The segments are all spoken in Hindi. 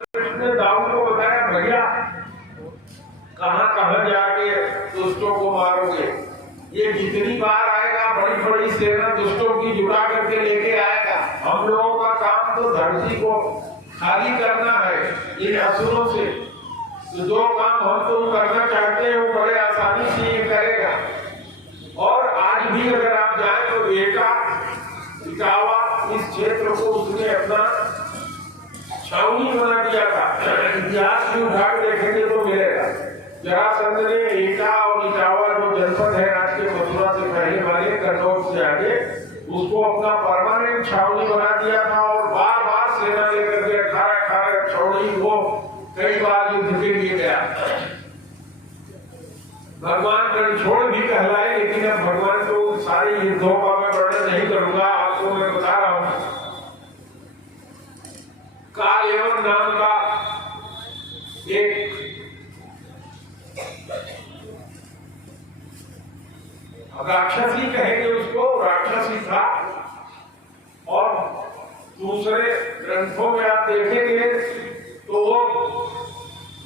कृष्ण दाऊद को बताया, भैया कहां कहां जाके दुष्टों को मारोगे, ये जितनी बार आएगा बड़ी बड़ी सेना दुष्टों की जुटा करके लेके आएगा। हम लोगों का काम तो धरती को खाली करना है इन असुरों से। तो जो काम हम तुम करना चाहते हैं वो बड़े आसानी से ये करेगा। और आज भी अगर आप जाए तो एटा इटावा इस क्षेत्र को उसने अपना छावनी बना दिया था। इतिहास में उठा के देखेंगे तो मिलेगा। जरासंध ने एटा और इटावा जो जनपद है आज के मथुरा से पहले वाले कन्नौज से आगे, उसको अपना परमानेंट छावनी बना दिया था। और बार बार सेना लेकर के 18 छावनी को कई बार युद्ध के लिए गया। भगवान रणछोड़ भी कहलाए, लेकिन अब भगवान को सारे युद्धों का मैं वर्णन नहीं करूंगा, आपको मैं बता रहा हूं। कालयवन नाम का एक राक्षसी कहेंगे उसको, राक्षसी था। और दूसरे ग्रंथों में आप देखेंगे तो वो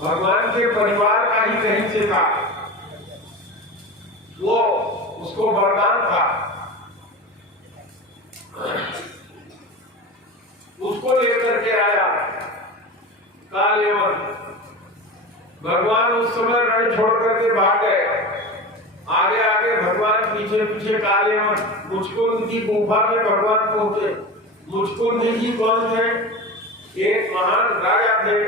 भगवान के परिवार का ही कहीं से था। वो उसको वरदान था, उसको लेकर के आया कालयवन। भगवान उस समय रण छोड़ करके भाग गए। आगे आगे भगवान, पीछे पीछे कालयवन। मुचकुंद की गुफा में भगवान पहुंचे। मुचकुंद जी कौन थे? एक महान राजा थे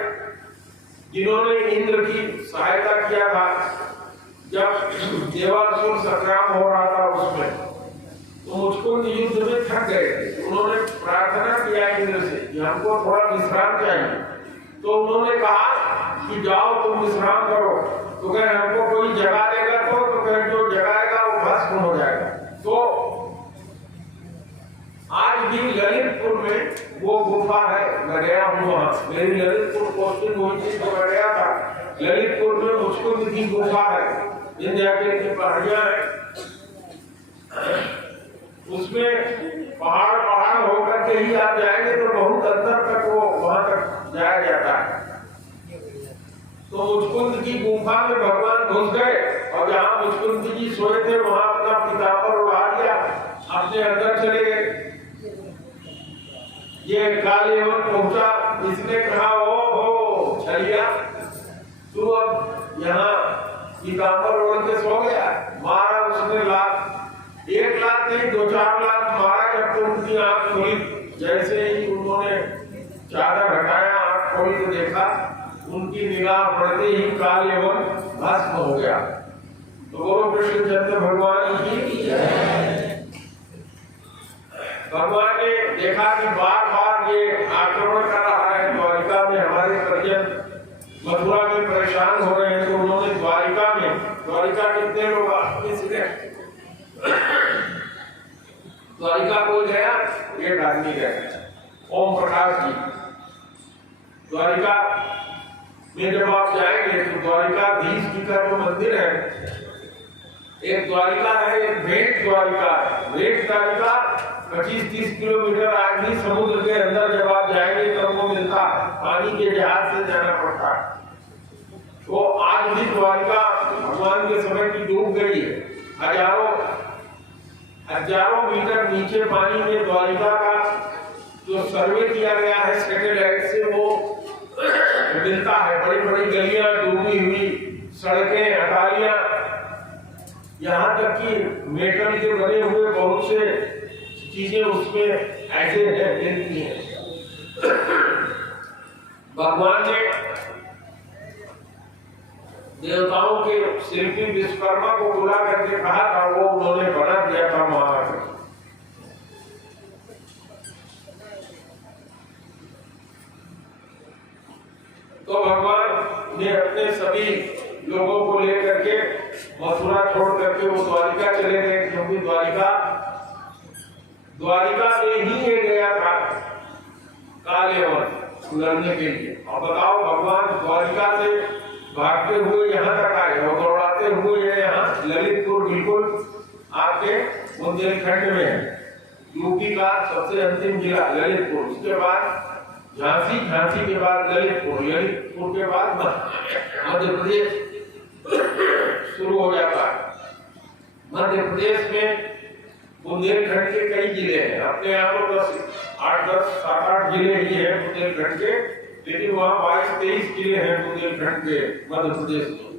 जिन्होंने इंद्र की सहायता किया था जब देवासुर संग्राम हो रहा था उसमें। तो मुचकुंद युद्ध में थक गए थे। उन्होंने प्रार्थना किया इंद्र से कि हमको थोड़ा विश्राम चाहिए। तो उन्होंने कहा कि जाओ तुम विश्राम करो। तो कहे हमको कोई जगा देगा तो कहे जो जगाएगा वो भस्म हो जाएगा। तो आज भी ललितपुर में वो गुफा है, मैं गया हूँ वहां। मेरी ललितपुर पोस्टिंग हुई थी तो मैं गया था। ललितपुर में मुचकुंद की गुफा है, विंध्याचल की पहाड़ियां हैं, उसमें पहाड़ पहाड़ होकर के ही आप जाएंगे तो बहुत अंदर तक वो वहां तक जाया जाता है। तो मुचकुंद की गुफा में भगवान घुस गए और जहां मुचकुंद जी सोए थे वहां अपना पीताम्बर उड़ा दिया, अपने अंदर चले गए। ये कालयवन पहुंचा, इसने कहा ओ छलिया तू अब यहाँ पीताम्बर ओढ़ के सो गया। मारा उसने लात, एक लात नहीं 2-4 लात मारा। जब तो उनकी आंख खुली, जैसे ही उन्होंने चादर हटाया आंख खोल के देखा, उनकी निगाह पड़ते ही कालयवन भस्म हो गया। तो बोलो कृष्ण चंद्र भगवान की जय। भगवान ने देखा कि बार बार ये आक्रमण कर रहा है द्वारिका में, हमारे परिजन मथुरा में परेशान हो रहे हैं। तो उन्होंने द्वारिका कितने लोग द्वारिका कोई गया, एक आदमी गया, ओम प्रकाश जी। द्वारिका में जब आप जाएंगे तो द्वारिकाधीश जी का जो मंदिर है, एक द्वारिका है, एक भेंट द्वारिका है। भेंट द्वारिका 25-30 किलोमीटर आज भी समुद्र के अंदर जब आप जाएंगे तब वो मिलता है, पानी के जहाज से जाना पड़ता है। तो आज भी द्वारिका भगवान के समय की डूब गई है। हजारों मीटर नीचे पानी में द्वारिका का जो सर्वे किया गया है सैटेलाइट से वो मिलता है। बड़ी बड़ी गलियां, डूबी हुई सड़कें, अटारियां, यहाँ तक कि मेटल के बने हुए बहुत से चीजें उसमें ऐसे मिलती हैं। भगवान ने देवताओं के शिल्पी विश्वकर्मा को बुला करके कहा था, वो उन्होंने बना दिया था महाराज। तो भगवान ने अपने सभी लोगों को लेकर के मथुरा छोड़ करके वो द्वारिका चले गए, क्योंकि द्वारिका में ही ये गया था कालयवन लड़ने के लिए। और बताओ भगवान द्वारिका से भागते हुए यहाँ तक आए और दौड़ाते हुए यहाँ ललितपुर बिल्कुल आपके बुंदेलखंड में है, यूपी का सबसे अंतिम जिला ललितपुर। उसके बाद झांसी, झांसी के बाद ललितपुर, ललितपुर के बाद मध्य प्रदेश शुरू हो जाता है। मध्य प्रदेश में बुंदेलखंड के कई जिले हैं, अपने यहाँ तो 7-8 जिले ही हैं बुंदेलखंड के, लेकिन वहाँ 22-23 जिले हैं बुंदेलखंड के मध्य प्रदेश में।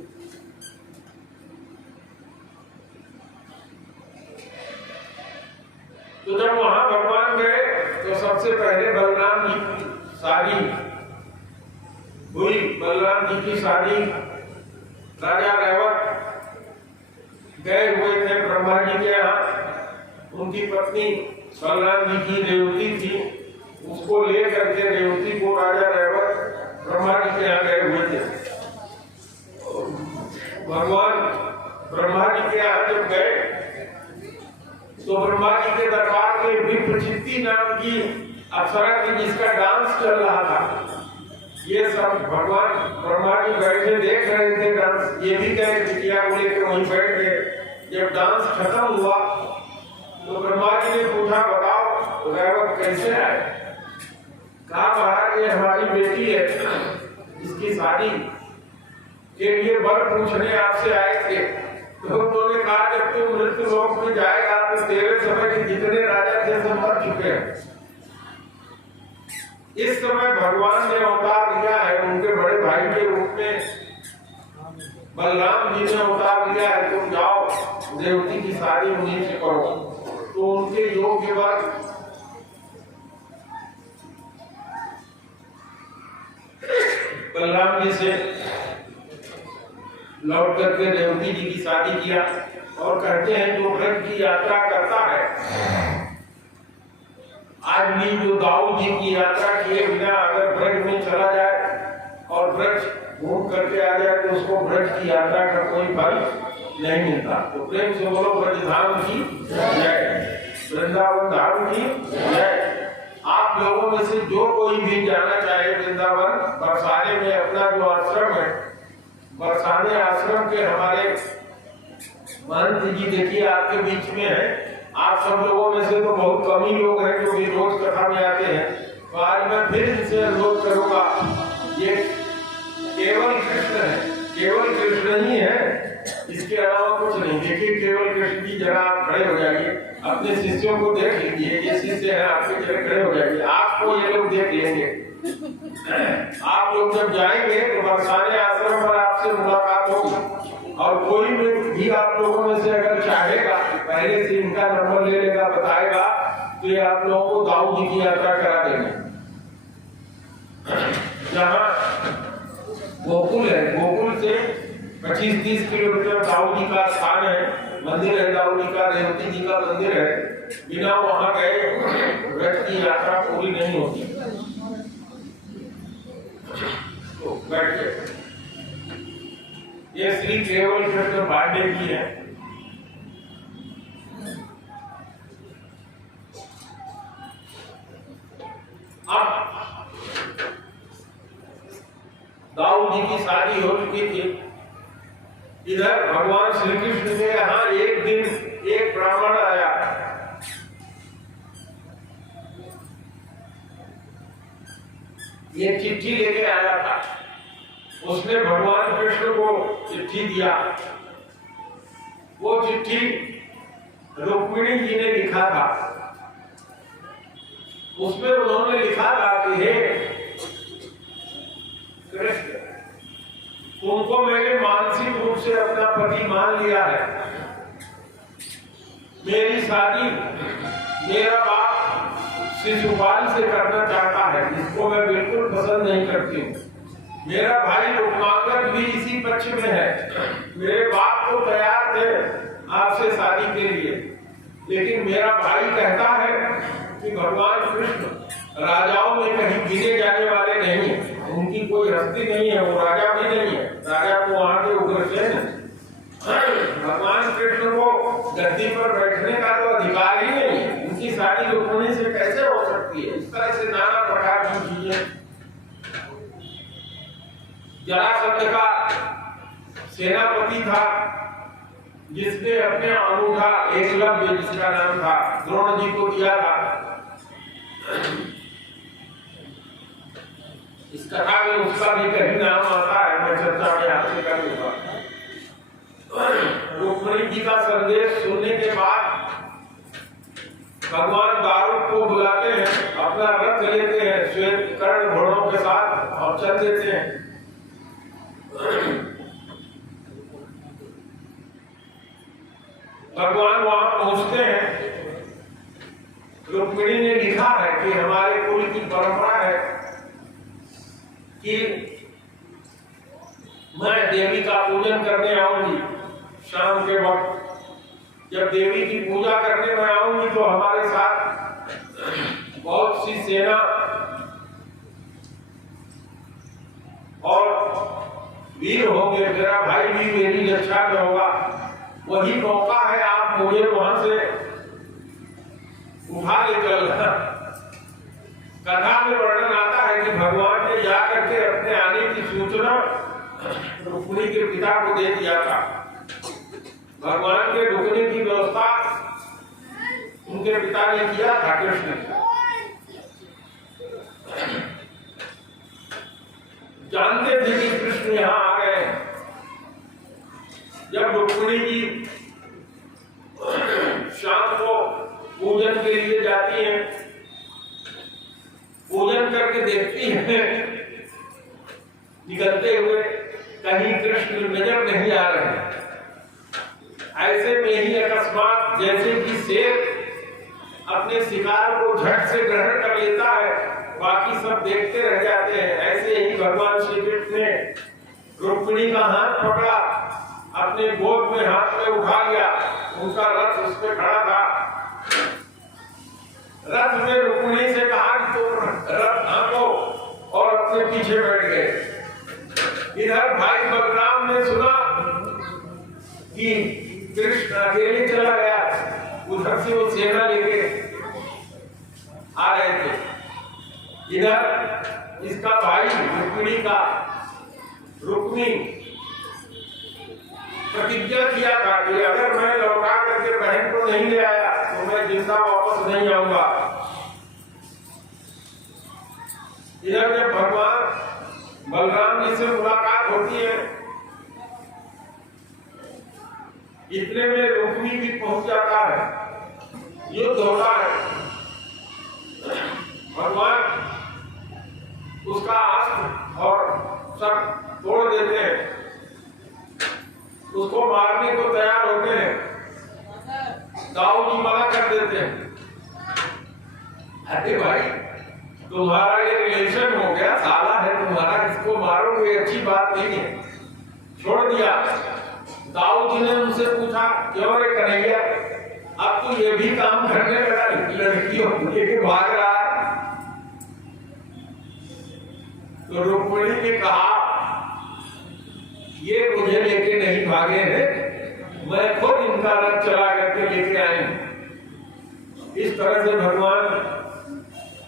तो जब वहां भगवान गए तो सबसे पहले बलराम जी की शादी हुई। बलराम जी की शादी राजा रैवत गए हुए थे ब्रह्मा जी के यहाँ। उनकी पत्नी बलराम जी की रेवती थी, उसको लेकर के रेवती को राजा रैवत ब्रह्मा जी के यहाँ गए हुए थे। भगवान ब्रह्मा जी के यहाँ जब गए तो ब्रह्मा जी के दरबार में विप्रचित्ती नाम की अप्सरा थी, जिसका डांस चल रहा था। ये सब भगवान ब्रह्मा जी बैठे देख रहे थे डांस। ये भी गए बिटिया को लेकर वहीं बैठ गए। जब डांस खत्म हुआ तो ब्रह्मा जी ने पूछा, बताओ रैवत कैसे आए? कहा, महाराज ये हमारी बेटी है, इसकी शादी के लिए वर पूछने आपसे आए थे। तो उन्होंने कहा, जब तू मृत्यु लोक में जाएगा तो तेरे समय के जितने राजा थे सब मर चुके हैं। इस समय भगवान ने अवतार लिया है, उनके बड़े भाई के रूप में बलराम जी ने अवतार लिया है। तुम जाओ देवती की शादी उन्हीं से करो। तो उनके योग के बाद बलराम जी से लौट करके रेवती जी की शादी किया। और कहते हैं जो व्रत की यात्रा करता है, आज भी जो दाऊद जी की यात्रा किए बिना अगर व्रत में चला जाए और व्रत घूम करके आ जाए तो उसको व्रत की यात्रा का कोई फल नहीं मिलता। तो प्रेम से बोलो ब्रजधाम की जय, वृंदावन धाम की जय। आप लोगों में से जो कोई भी जाना चाहे वृंदावन, बरसाने में अपना जो आश्रम है, बरसाने आश्रम के हमारे महंत जी देखिए आपके बीच में है। आप सब लोगों में से तो बहुत कम ही लोग हैं जो भी रोज कथा में आते हैं। तो आज मैं फिर इनसे अनुरोध करूंगा, ये केवल कृष्ण है, केवल कृष्ण ही है, इसके अलावा कुछ नहीं। देखिए केवल कृष्ण की जगह आप खड़े हो जाइए, अपने शिष्यों को देख लीजिए, ये शिष्य है आपकी जगह खड़े हो जाइए, आपको ये लोग देख लेंगे। आप लोग जब जाएंगे तो बरसाने आश्रम पर आपसे मुलाकात होगी। और कोई भी आप लोगों में से अगर चाहेगा, पहले से इनका नंबर ले लेगा, बताएगा, तो ये आप लोगों को दाऊद जी की यात्रा करा देंगे। जहाँ गोकुल है, गोकुल से 25-30 किलोमीटर दाऊद जी का स्थान है, मंदिर है दाऊद जी का, रेवती जी का मंदिर है। बिना वहां गए व्रत की यात्रा पूरी नहीं होती। तो बैठ गए। ये श्री केवल कृष्ण पांडे जी है। अब दाऊद जी की शादी हो चुकी थी। इधर भगवान श्री कृष्ण के यहाँ एक दिन एक ब्राह्मण आया। ये चिट्ठी लेके आया था। उसने भगवान कृष्ण को चिट्ठी दिया। वो चिट्ठी रुक्मिणी जी ने लिखा था। उसमें उन्होंने लिखा था कि हे कृष्ण, तुमको मैंने मानसिक रूप से अपना पति मान लिया है। मेरी शादी मेरा बाप शिशुपाल से करना चाहता है, इसको मैं बिल्कुल पसंद नहीं करती हूँ। मेरा भाई रुक्मांगद भी इसी पक्ष में है। मेरे बाप तो तैयार थे आपसे शादी के लिए, लेकिन मेरा भाई कहता है कि भगवान कृष्ण राजाओं में कहीं गिने जाने वाले नहीं है, उनकी कोई हस्ती नहीं है, वो राजा भी नहीं है। राजा तो वहां के उग्रसेन है। भगवान कृष्ण को गद्दी पर बैठने का तो अधिकार ही नहीं है। उनकी शादी रुक्मिणी से कैसे हो सकती है? इस तरह से नाना प्रकार की चीजें। जरासंध का सेनापति था, जिसने अपने अनूठा एकलव्य, जिसका नाम था, द्रोण जी को दिया था। इस कथा में उसका भी कहीं नाम आता है, मैं चर्चा में आपसे कर दूंगा। रुक्मिणी जी का संदेश सुनने के बाद भगवान दारूक को बुलाते हैं, अपना रथ लेते हैं श्वेत कर्ण घोड़ों के साथ और चल देते हैं। भगवान वहां पहुंचते हैं। रुक्मिणी ने लिखा है कि हमारे कुल की परंपरा है कि मैं देवी का पूजन करने आऊंगी शाम के वक्त। जब देवी की पूजा करने में आऊंगी तो हमारे साथ बहुत सी सेना और वीर होंगे, मेरा भाई भी मेरी रक्षा में होगा। वही मौका है, आप मुझे वहां से उठा ले चलना। कथा में वर्णन आता है कि भगवान ने जाकर के अपने आने की सूचना रुक्मिणी के पिता को दे दिया था। भगवान के रुकने की व्यवस्था उनके पिता ने किया था, कृष्ण। जानते थे कि कृष्ण यहाँ आ गए। जब रुक्मिणी जी शाम को पूजन के लिए जाती हैं, पूजन करके देखती हैं निकलते हुए कहीं कृष्ण नजर नहीं आ रहे। ऐसे में ही अकस्मात जैसे कि शेर अपने शिकार को झट से ग्रहण कर लेता है, बाकी सब देखते रह जाते हैं, ऐसे ही भगवान श्री कृष्ण ने रुक्मिणी का हाथ पकड़ा, अपने गोद में हाथ में उठा लिया। उनका रथ उस पे खड़ा था। रथ में रुक्मिणी से कहा कि तुम रथ हाँको, और अपने पीछे बैठ गए। इधर भाई बलराम ने सुना कि कृष्ण अकेले चला गया, उधर से वो सेना लेके आ रहे थे। इधर इसका भाई रुक्मिणी का रुक्मी प्रतिज्ञा किया था कि अगर मैं लौटा करके बहन को नहीं ले आया तो मैं जिंदा वापस नहीं आऊंगा। इधर जब भगवान बलराम जी से मुलाकात होती है, इतने में रुक्मी भी पहुंच जाता है, युद्ध होता है। भगवान उसका अस्त्र और सब तोड़ देते हैं, उसको मारने को तैयार होते हैं। दाऊ जी मना कर देते हैं, अरे भाई तुम्हारा ये रिलेशन हो गया, साला है तुम्हारा, इसको मारोगे अच्छी बात नहीं है। छोड़ दिया। दाऊ जी ने उनसे पूछा, क्यों रे कन्हैया, अब तू ये भी काम करने लगा, लड़कियों को लेके भाग रहा है। तो रुक्मिणी ने कहा, ये मुझे लेके नहीं भागे हैं, मैं खुद इनका रथ चला करके लेके आई। इस तरह से भगवान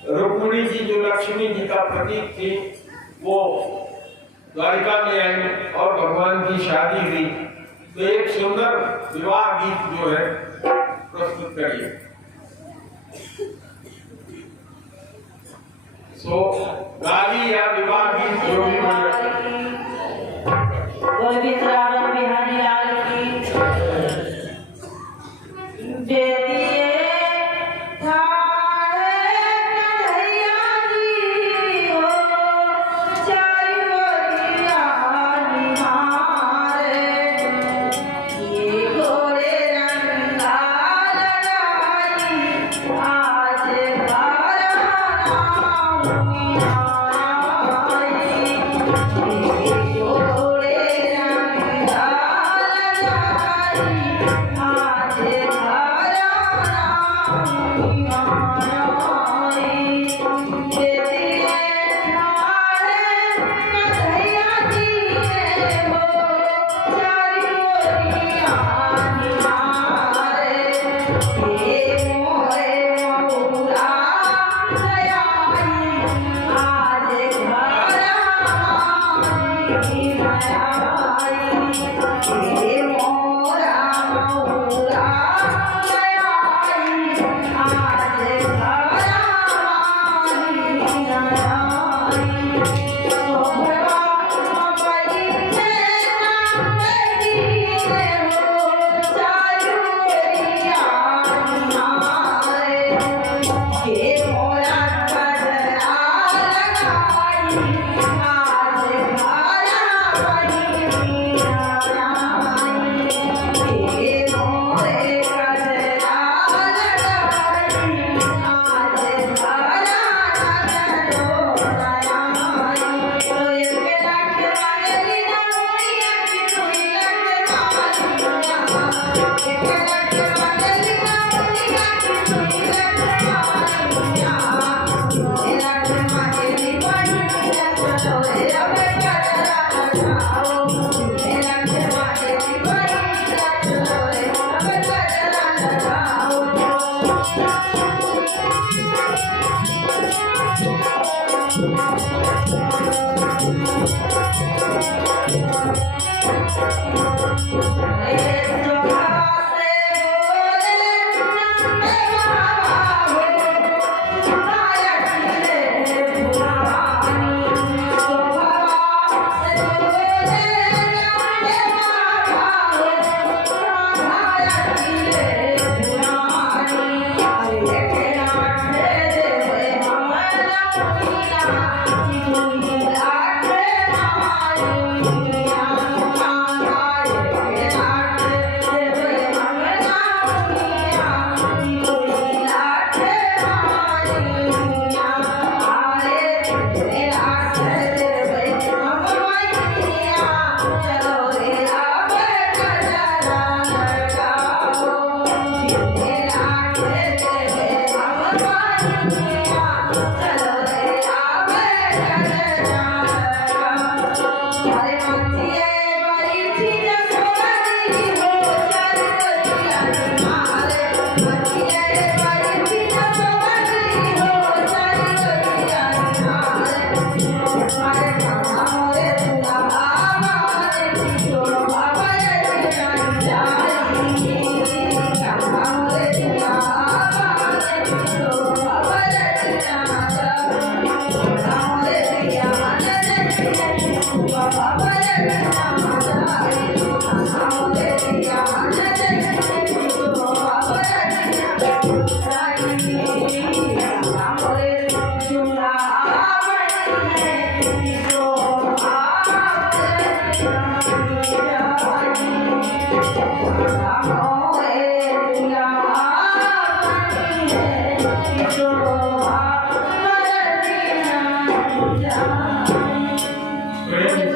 रुक्मिणी जी जो लक्ष्मी जी का प्रतीक थी, वो द्वारिका में आई और भगवान की शादी हुई। तो एक सुंदर विवाह गीत जो है प्रस्तुत करिए। सो गाली या विवाह गीत जो भी बिहारी लाल की बेटी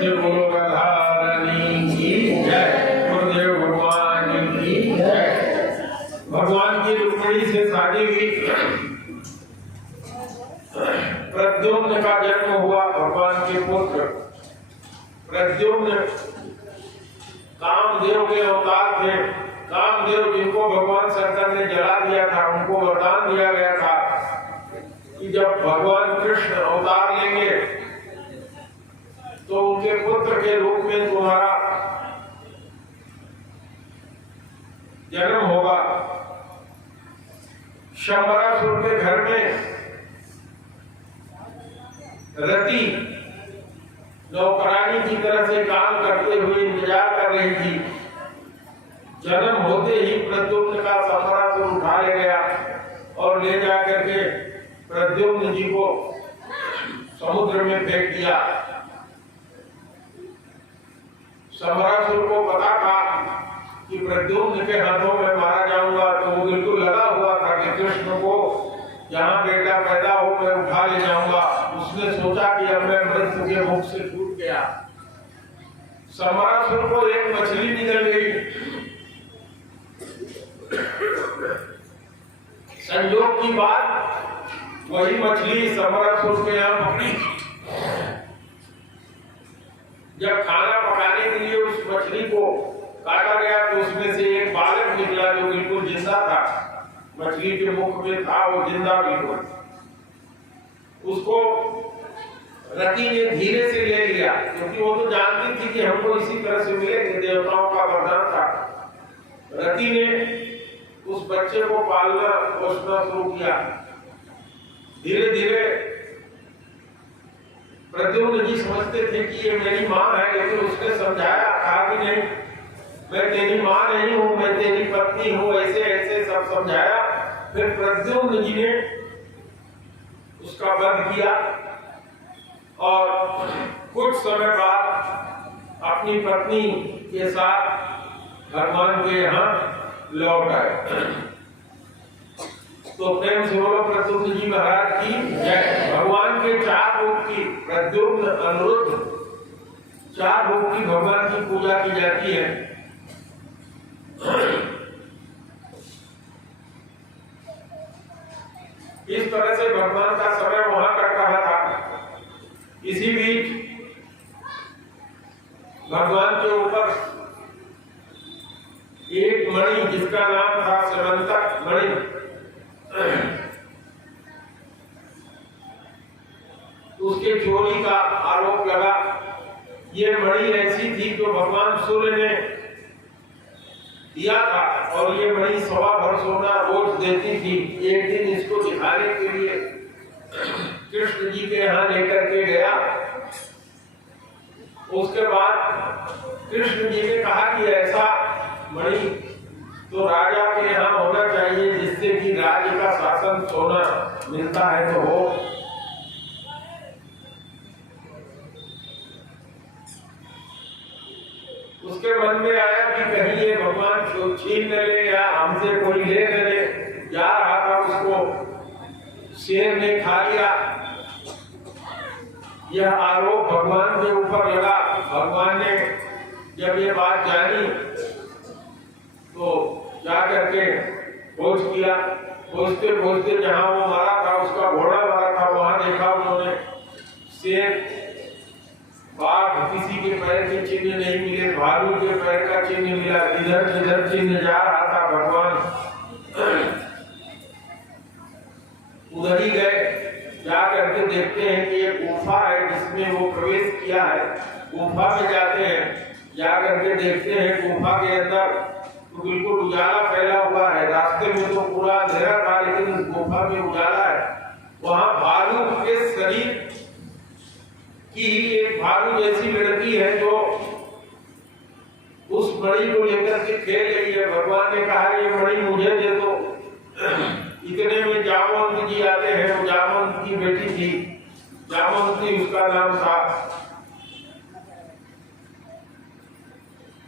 से बोलो राधारानी की जय, गुरुदेव भगवान की जय। भगवान की रुक्मिणी से शादी हुई, प्रद्युम्न का जन्म हुआ, भगवान के पुत्र प्रद्युम्न कामदेव के अवतार थे। कामदेव जिनको भगवान शंकर ने जला दिया था, उनको वरदान दिया गया था कि जब भगवान कृष्ण अवतार लेंगे तो उनके पुत्र के रूप में तुम्हारा जन्म होगा। शंबरासुर के घर में रति नौकरानी की तरह से काम करते हुए इंतजार कर रही थी। जन्म होते ही प्रद्युम्न का शंबरासुर उठा ले गया और ले जाकर के प्रद्युम्न जी को समुद्र में फेंक दिया। शंबरासुर को पता था कि प्रद्युम्न के हाथों में मारा जाऊंगा, तो वो बिल्कुल लगा हुआ था कि कृष्ण को जहाँ बेटा पैदा हो मैं उठा ले जाऊंगा। उसने सोचा कि अब मैं मृत्यु के मुख से छूट गया। शंबरासुर को एक मछली निकल गई। संयोग की बात, वही मछली शंबरासुर के यहाँ पकड़ी। जब खाना पकाने के लिए उस मछली को काटा गया तो उसमें से एक बालक निकला जो बिल्कुल जिंदा था। मछली के मुख में था वो जिंदा बिल्कुल। उसको रति ने धीरे से ले लिया, क्योंकि वो तो जानती थी कि हमको इसी तरह से मिलेंगे, देवताओं का वरदान था। रति ने उस बच्चे को पालना पोसना शुरू किया। धीरे धीरे प्रद्युम्न जी समझते थे कि ये मेरी माँ है, लेकिन उसने समझाया, कहा कि नहीं मैं तेरी माँ नहीं हूँ, मैं तेरी पत्नी हूँ, ऐसे ऐसे सब समझाया। फिर प्रद्युम्न जी ने उसका वध किया और कुछ समय बाद अपनी पत्नी के साथ भगवान के यहाँ लौट आए। तो प्रेम से बोलो प्रद्युम्न जी महाराज की जय। भगवान के 4 रूप की, प्रद्युम्न, अनिरुद्ध, 4 रूप की भगवान की पूजा की जाती है। इस तरह से भगवान का समय वहां कट रहा था। इसी बीच भगवान के ऊपर एक मणि जिसका नाम था समंतक मणि, उसके चोरी का आरोप लगा। ये मणि ऐसी थी जो भगवान सूर्य ने दिया था और ये मणि 1.25 भर सोना रोज देती थी। एक दिन इसको दिखाने के लिए कृष्ण जी के यहाँ लेकर के गया। उसके बाद कृष्ण जी ने कहा कि ऐसा मणि तो राजा के यहाँ होना चाहिए जिससे कि राज्य का शासन सोना मिलता है तो हो। उसके मन में आया कि कहीं ये भगवान छीन न ले या हमसे कोई ले न ले। जा रहा था, उसको शेर ने खा लिया। यह आरोप भगवान के ऊपर लगा। भगवान ने जब ये बात जानी तो जा करके खोज किया। खोजते खोजते जहां वो मारा था, उसका घोड़ा मारा था, वहां देखा उन्होंने शेर, बाघ, किसी के पैर के चिन्ह नहीं मिले, भालू के पैर का चिन्ह मिला। इधर जिधर चिन्ह जा रहा था भगवान उधर ही गए। जा करके देखते हैं कि एक गुफा है जिसमें वो प्रवेश किया है। गुफा में जाते हैं, जा करके देखते हैं गुफा के अंदर तो बिल्कुल उजाला फैला हुआ है। रास्ते में तो पूरा अंधेरा था, लेकिन गुफा में उजाला है। वहां भालू के शरीर की एक भालू जैसी लड़की है जो उस मणि को लेकर के खेल रही है। भगवान ने कहा ये मणि मुझे दे दो। इतने में जामवंत जी आते हैं। वो जामवंत की बेटी थी, जामवंती उसका नाम था।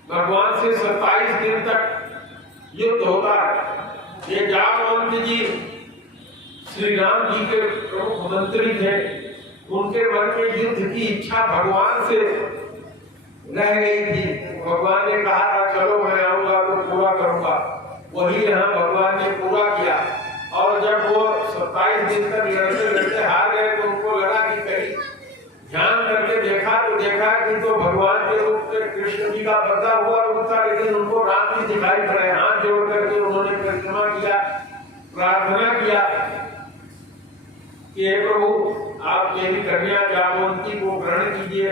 भगवान से 27 दिन तक युद्ध होता है। ये जामवंत जी श्री राम जी के प्रमुख मंत्री थे। उनके मन में युद्ध की इच्छा भगवान से रह गई थी। भगवान ने कहा था चलो मैं आऊंगा तो पूरा करूंगा, वही यहाँ भगवान ने पूरा किया। और जब वो 27 दिन तक लड़ते लड़ते हार गए तो उनको लगा कि कहीं ध्यान करके देखा कि तो भगवान के रूप में कृष्ण जी का बदला हुआ रूप था, लेकिन उनको राम जी दिखाई पड़े। हाथ जोड़ करके उन्होंने परिक्रमा किया, प्रार्थना किया कि हे प्रभु आप मेरी कन्या जामवंती को ग्रहण कीजिए।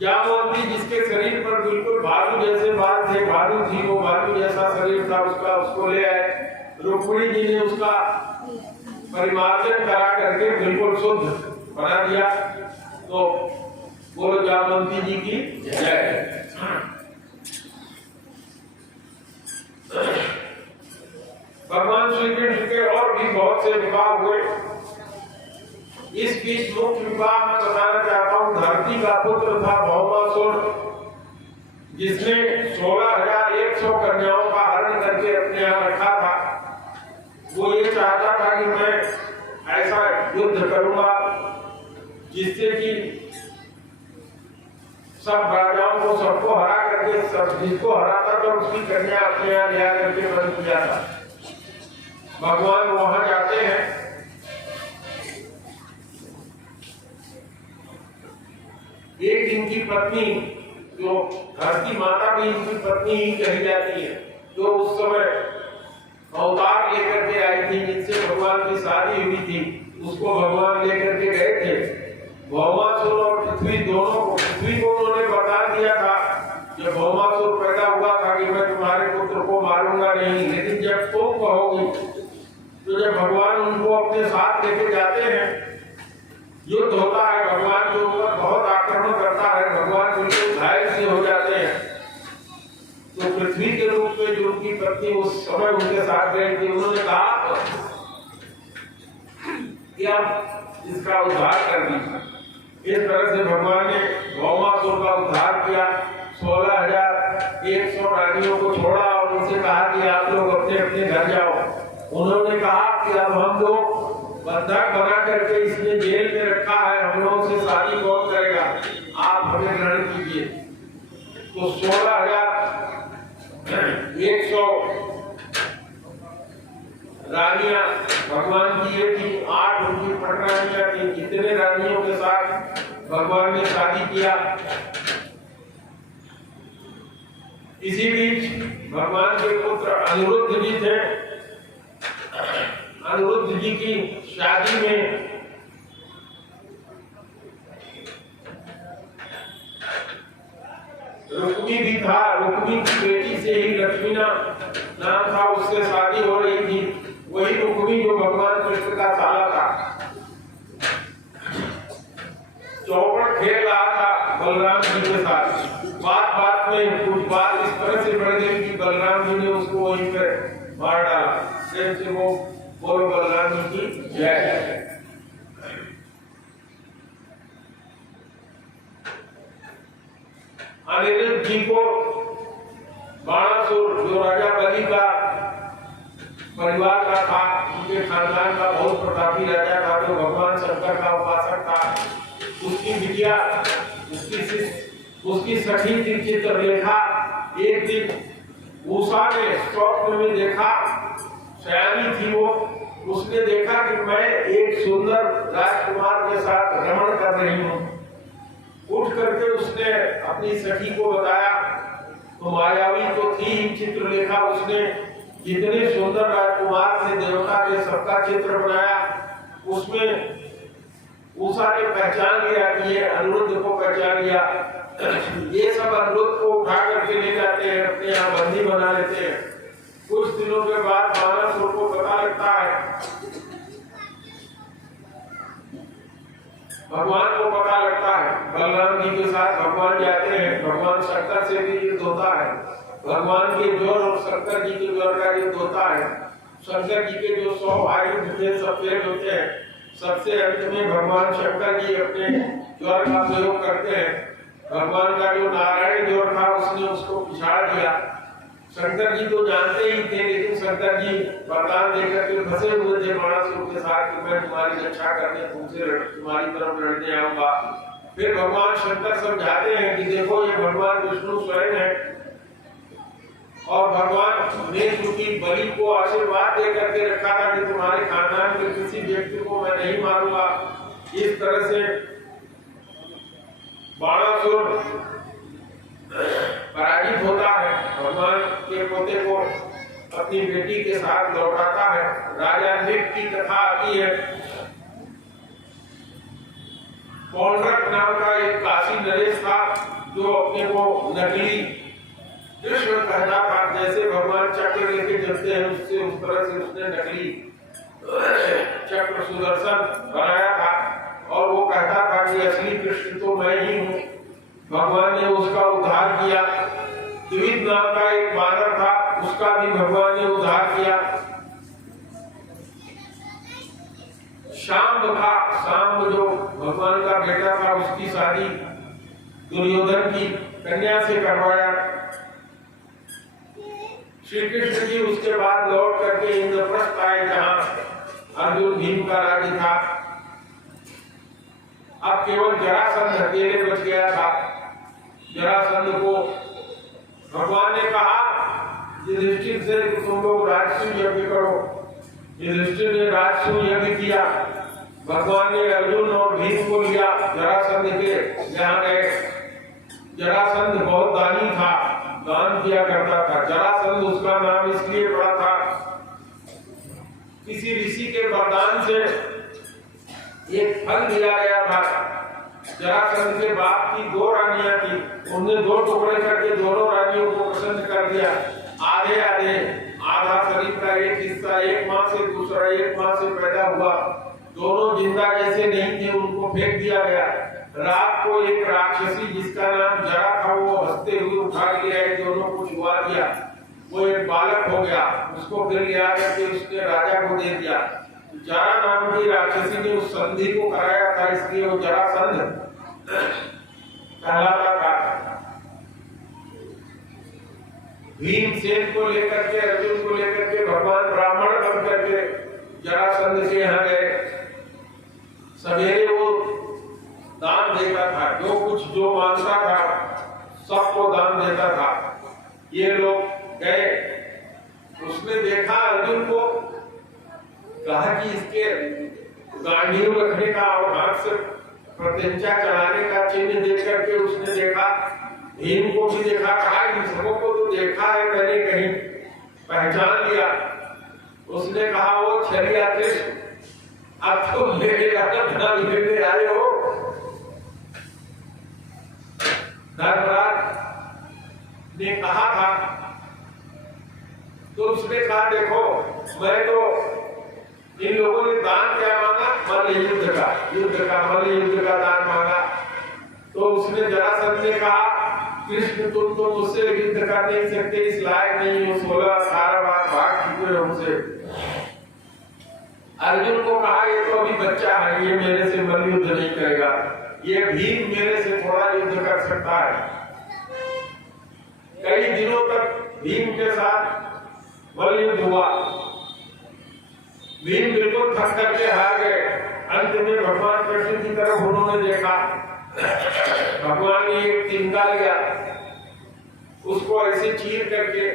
जामवंती जिसके शरीर पर बिल्कुल भालू जैसे बाल थे, भालू थी, वो भालू जैसा शरीर था उसका, उसको ले आए। रुक्मिणी जी ने उसका परिमार्जन करा करके बिल्कुल शुद्ध बना दिया। तो बोलो जामवंती जी की जय। भगवान श्री कृष्ण के और भी बहुत से विवाह हुए। इस बीच मुख्य विवाह में बताना चाहता हूँ, धरती का पुत्र था भौमासुर, जिसने 16,100 कन्याओं का हरण करके अपने यहाँ रखा था। वो ये चाहता था कि मैं ऐसा युद्ध करूंगा जिससे कि सब राजाओं को सबको हरा करके, सब जिसको हराता था उसकी कन्या अपने यहाँ ले करके बन किया था। भगवान वहां जाते हैं। एक इनकी पत्नी, जो धरती माता भी इनकी पत्नी ही कही जाती है, जो उस समय अवतार लेकर के आई थी, जिनसे भगवान की शादी हुई थी, उसको भगवान लेकर के गए थे। भौमासुर और पृथ्वी दोनों को, पृथ्वी को उन्होंने बता दिया था जब भौमासुर पैदा हुआ था कि मैं तुम्हारे पुत्र को मारूंगा नहीं, लेकिन जब तुम कहोगी, तो जब भगवान उनको अपने साथ लेके जाते हैं, युद्ध होता है, भगवान के ऊपर बहुत आक्रमण करता है, भगवान बिल्कुल घायल से हो जाते हैं। तो पृथ्वी के रूप में जो उनकी पत्नी उस समय उनके साथ गई थी, उन्होंने कहा कि आप इसका उद्धार कर दीजिए। इस तरह से भगवान ने भौमासुर का उद्धार किया। 16,100 रानियों को छोड़ा और उनसे कहा कि आप लोग अपने अपने घर जाओ। उन्होंने कहा कि अब हम लोग बंधक बना करके इसने जेल में रखा है, हम लोगों से शादी कौन करेगा, आप हमें ग्रहण कीजिए। तो 16,100 रानियां भगवान की ये थी, 8 उनकी पटरानियां थी। इतने रानियों के साथ भगवान ने शादी किया। इसी बीच भगवान के पुत्र अनिरुद्ध जी थे। अनिरुद्ध जी की शादी में रुक्मी भी था। रुक्मी की बेटी से ही लक्ष्मी नाम था, उससे शादी हो रही थी। वही रुक्मी जो भगवान कृष्ण का साला था। चौपड़ खेल रहा था बलराम जी के साथ। बात बात में कुछ बात इस तरह से बढ़ गई कि बलराम जी ने उसको वहीं पर मार डाला। प्रेम से वो बोलो बलराम जी की जय। अनिरुद्ध जी को बाणासुर, जो राजा बलि का परिवार का था, उनके खानदान का बहुत प्रतापी राजा था, जो भगवान शंकर का उपासक था, उसकी बिटिया, उसकी सखी थी चित्रलेखा। एक दिन उषा ने स्वप्न में देखा, सयानी थी वो, उसने देखा कि मैं एक सुंदर राजकुमार के साथ रमण कर रही हूँ। उठ करके उसने अपनी सखी को बताया। तो मायावी तो थी ही चित्रलेखा, उसने जितने सुंदर राजकुमार थे देवता के सबका चित्र बनाया। उसमें उषा ने पहचान लिया कि ये अनिरुद्ध को पहचान लिया। ये सब अनिरुद्ध को उठा करके ले जाते हैं, अपने यहाँ बंदी बना लेते हैं। कुछ दिनों के बाद बाणासुर को पता लगता है, भगवान को पता लगता है। बलराम जी के साथ भगवान जाते हैं, भगवान शंकर से भी युद्ध होता है। भगवान के जोर और शंकर जी के जोर का युद्ध होता है। शंकर जी के जो 100 आयुध थे सब फेल होते हैं। सबसे अंत में भगवान शंकर जी अपने जोर का प्रयोग करते हैं। भगवान का जो नारायण जोर था उसने उसको पिछाड़ दिया। शंकर जी तो जानते ही थे, लेकिन शंकर जी वरदान देकर के फंसे हुए थे बाणासुर के साथ कि मैं तुम्हारी रक्षा करने तुमसे तुम्हारी तरफ लड़ने आऊंगा। फिर भगवान शंकर समझाते हैं कि देखो ये भगवान विष्णु स्वयं है और भगवान ने चूंकि बलि को आशीर्वाद दे करके रखा था कि तुम्हारे खानदान के किसी व्यक्ति को मैं नहीं मारूंगा। इस तरह से बाणासुर पराजित होता है, भगवान के पोते को अपनी बेटी के साथ लौटाता है। राजा नृप की कथा आती है। पौंड्रक नाम का एक काशी नरेश था जो अपने को नकली कृष्ण कहता था। जैसे भगवान चक्र लेके चलते हैं उससे उस तरह से उसने नकली चक्र सुदर्शन बनाया था और वो कहता था कि असली कृष्ण तो मैं ही हूँ। भगवान ने उसका उद्धार किया। द्विविद नाम का एक बानर था, उसका भी भगवान ने उद्धार किया। शांब था, शांब जो भगवान का बेटा था, उसकी शादी दुर्योधन की कन्या से करवाया। श्री कृष्ण जी उसके बाद लौट करके इंद्रप्रस्थ आए जहां अर्जुन भीम का राज्य था। अब केवल जरासंध अकेले बच गया था। जरासंध को भगवान ने कहा युधिष्ठिर से तुम लोग राजसूय यज्ञ करो। युधिष्ठिर ने राजसूय यज्ञ किया। भगवान ने अर्जुन और भीम को लिया जरासंध के यहाँ गए। जरासंध बहुत दानी था, दान किया करता था। जरासंध उसका नाम इसलिए पड़ा था, किसी ऋषि के वरदान से एक फल दिया गया था। जरासंध के बाप की 2 रानियां थी, उन्हें 2 टुकड़े करके दोनों रानियों को पसंद कर दिया। आधे आधे, आधा शरीर का एक हिस्सा एक माँ से, दूसरा एक माँ से पैदा हुआ। दोनों जिंदा जैसे नहीं थे, उनको फेंक दिया गया। रात को एक राक्षसी जिसका नाम जरा था, वो हंसते हुए उठा के आई, दोनों को छुआ दिया। वो एक बालक हो गया, उसको फिर ले आकर के उसने राजा को दे दिया। जरा नाम की राक्षसी ने उस संधि को कराया था, इसलिए वो जरासंध कहलाता था। भीमसेन को लेकर के, अर्जुन को लेकर के भगवान ब्राह्मण बन करके जरासंध के यहाँ गए। सवेरे वो दान देता था, जो कुछ जो मांगता था सबको दान देता था। ये लोग गए, उसने देखा अर्जुन को, कहा कि इसके गांडीव रखने का और हाथ से प्रत्यंचा चढ़ाने का चिन्ह देख करके उसने देखा। भीम को भी देखा, कहा इन सबों को तो देखा है मैंने, कहीं पहचान लिया। उसने कहा वो छलिया कृष्ण, अब तुम मेरे धन लेने आए हो। धर्मराज ने कहा था, तो उसने कहा देखो मैं तो, इन लोगों ने दान क्या मांगा, मल्ल युद्ध का दान मांगा। तो उसने जरासंध ने कहा कृष्ण तुम तो मुझसे युद्ध कर नहीं सकते, इस लायक नहीं हो, 16-18 बार भाग चुके हो हमसे। अर्जुन को कहा ये तो अभी बच्चा है, ये मेरे से मल्ल युद्ध नहीं करेगा, ये भीम मेरे से थोड़ा युद्ध कर सकता है। कई दिनों तक भीम के साथ मल्ल युद्ध हुआ। भीम बिल्कुल थक करके हार गए। अंत में भगवान कृष्ण की तरफ उन्होंने देखा, भगवान ने एक तिनका लिया, उसको ऐसे चीर करके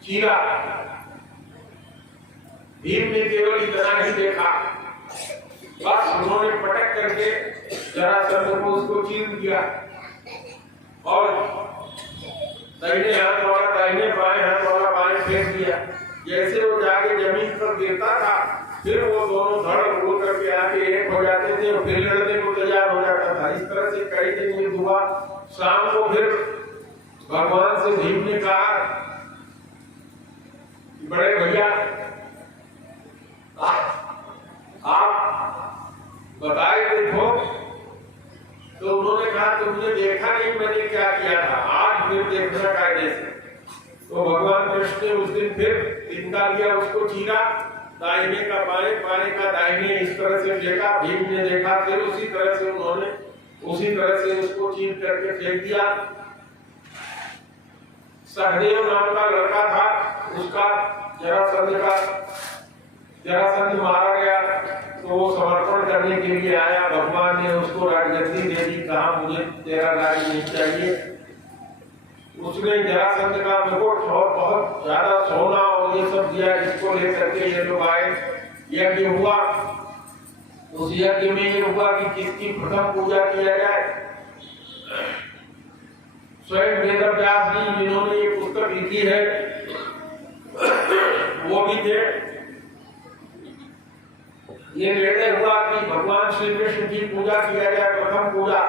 चीरा। भीम ने केवल इतना ही देखा, बस उन्होंने पटक करके जरासंध को उसको चीर दिया और दाहिने हाथ वाला दाहिने, बाएं हाथ वाला बाएं फेंक दिया। जैसे वो जाके जमीन पर गिरता था, फिर वो दोनों धड़ उड़ करके आके एक हो जाते थे और फिर लड़ने को तैयार हो जाता था। इस तरह से कई दिन ये हुआ। शाम को फिर भगवान से भीम ने कहा, बड़े भैया आप बताए देखो। तो उन्होंने कहा तुमने देखा नहीं मैंने क्या किया था, आज फिर देखना कायदे से। तो भगवान कृष्ण ने उस दिन फिर तिनका लिया, उसको चीरा, दाहिने का बाएं, बाएं का दाहिने, इस तरह से देखा। भीम ने देखा, फिर उसी तरह से उन्होंने उसी तरह से उसको चीर करके फेंक दिया। सहदेव नाम का लड़का था, उसका जरासंध मारा गया। तो वो समर्पण करने के लिए आया। भगवान ने उसको राजगद्दी दे दी, कहा मुझे तेरा राज नहीं चाहिए। उसने जरासंध का मेरे को बहुत ज्यादा सोना और ये सब दिया, इसको लेकर के ये लोग आए। यज्ञ हुआ, उस यज्ञ में ये हुआ कि किसकी प्रथम पूजा किया जाए। स्वयं वेदव्यास जी जिन्होंने ये पुस्तक लिखी है वो भी थे। ये निर्णय हुआ कि भगवान श्री कृष्ण की पूजा किया जाए, प्रथम पूजा।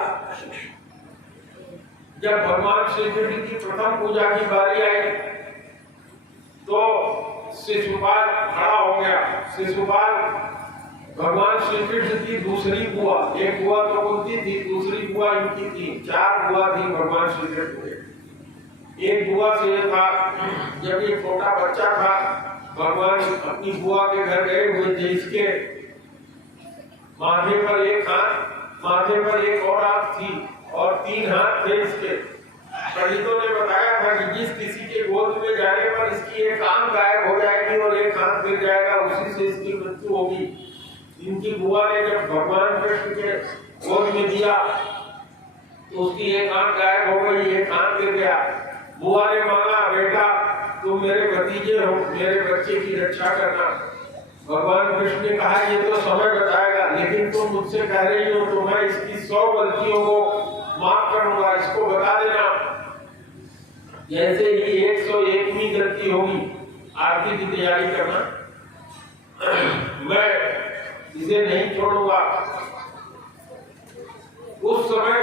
जब भगवान श्री कृष्ण की प्रथम पूजा की बारी आई तो शिशुपाल खड़ा हो गया। शिशुपाल भगवान श्री कृष्ण की दूसरी बुआ, एक बुआ तो उनकी थी, दूसरी बुआ इनकी थी, 4 बुआ थी भगवान श्री कृष्ण के। एक बुआ से ये था, जब ये छोटा बच्चा था भगवान अपनी बुआ के घर गए हुए थे। इसके माथे पर एक हाथ, माथे पर एक और हाथ थी और 3 हाथ थे इसके। पंडितों ने बताया था कि जिस किसी के गोद में जाने पर इसकी एक आंख गायब हो जाएगी और एक हाथ गिर जाएगा, उसी से इसकी मृत्यु होगी। इनकी बुआ ने जब भगवान कृष्ण के गोद में दिया तो उसकी एक आंख गायब हो गई, एक हाथ गिर गया। बुआ ने मांगा, बेटा तुम मेरे भतीजे हो, मेरे बच्चे की रक्षा करना। भगवान कृष्ण ने कहा ये तो समय बताएगा, लेकिन तुम मुझसे कह रही हो तो मैं इसकी 100 गलतियों को माफ करूंगा, इसको बता देना। जैसे ही 101वीं गलती होगी आरती की तैयारी करना, मैं इसे नहीं छोड़ूंगा। उस समय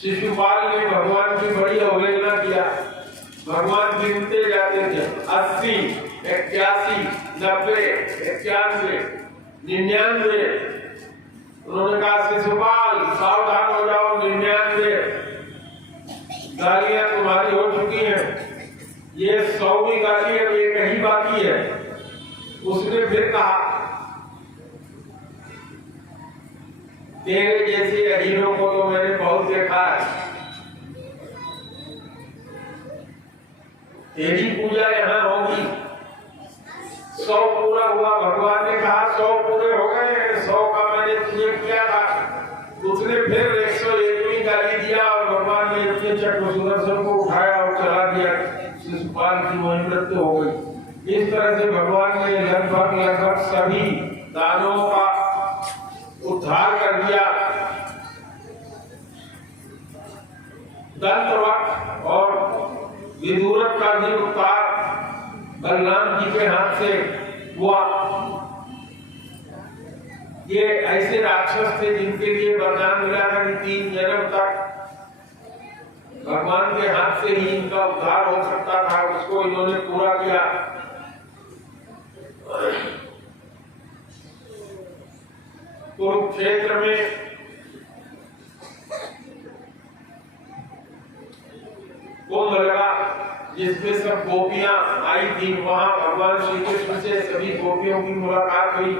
शिशुपाल ने भगवान की बड़ी अवहेलना किया। भगवान गिनते जाते थे 80, 81, 90, 91, 99। उन्होंने कहा शिशुपाल सावधान हो जाओ, 99 गालियां तुम्हारी हो चुकी हैं, ये 100वीं गाली अब एक ही बाकी है। उसने फिर कहा तेरे जैसे अहीरों को तो मैंने बहुत देखा है, तेरी पूजा यहाँ होगी। 100 पूरा हुआ। भगवान ने कहा 100 पूरे हो गए, 100 का मैंने तुझे किया था। उसने फिर 101वीं गाली दिया और भगवान ने अपने चक्र सुदर्शन को उठाया और चला दिया। शिशुपाल की वही मृत्यु हो गई। इस तरह से भगवान ने लगभग सभी दानवों का उद्धार कर दिया। दंतवक्र और विदुरथ का भी उद्धार बलराम जी के हाथ से हुआ। ये ऐसे राक्षस थे जिनके लिए वरदान मिला था कि 3 जन्म तक भगवान के हाथ से ही इनका उद्धार हो सकता था, उसको इन्होंने पूरा किया। कुरुक्षेत्र में कुंभ लगा जिसमें सब गोपियां आई थी। वहां भगवान श्री कृष्ण से सभी गोपियों की मुलाकात हुई।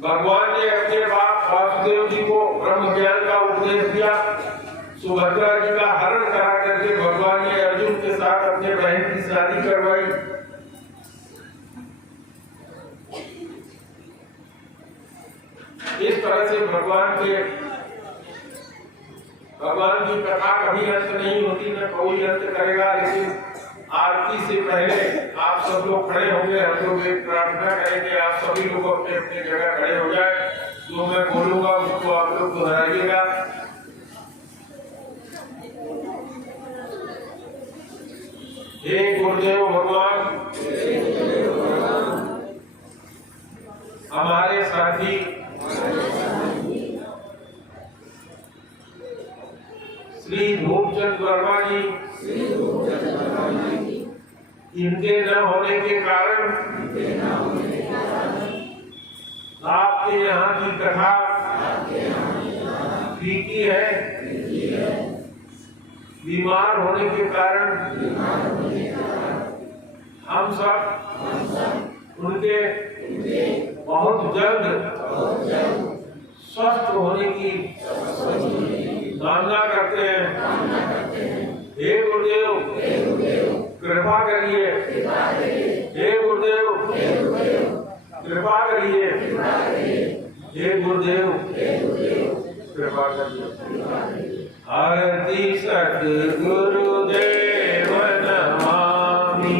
भगवान ने अपने बाप वासुदेव जी को ब्रह्म ज्ञान का उपदेश दिया। सुभद्रा जी का हरण करा करके भगवान ने अर्जुन के साथ अपने बहन की शादी करवाई। इस तरह से भगवान की कथा कभी अंत नहीं होती, न कोई अंत करेगा। लेकिन आरती से पहले आप सब लोग खड़े होंगे, हम लोग एक प्रार्थना करेंगे। आप सभी लोग अपने अपने जगह खड़े हो जाए। जो मैं बोलूंगा उसको आप लोग दोहराइएगा। हे गुरुदेव भगवान, हमारे साथी श्री धूपचंद वर्मा जी, इनके न होने के कारण आपके यहाँ की कथा फीकी है। बीमार होने के कारण हम सब उनके बहुत जल्द स्वस्थ होने की कामना करते हैं। हे गुरुदेव, कृपा करिए हे गुरुदेव कृपा करिए हे गुरुदेव कृपा करिए। आरती सद्गुरुदेव नमामि।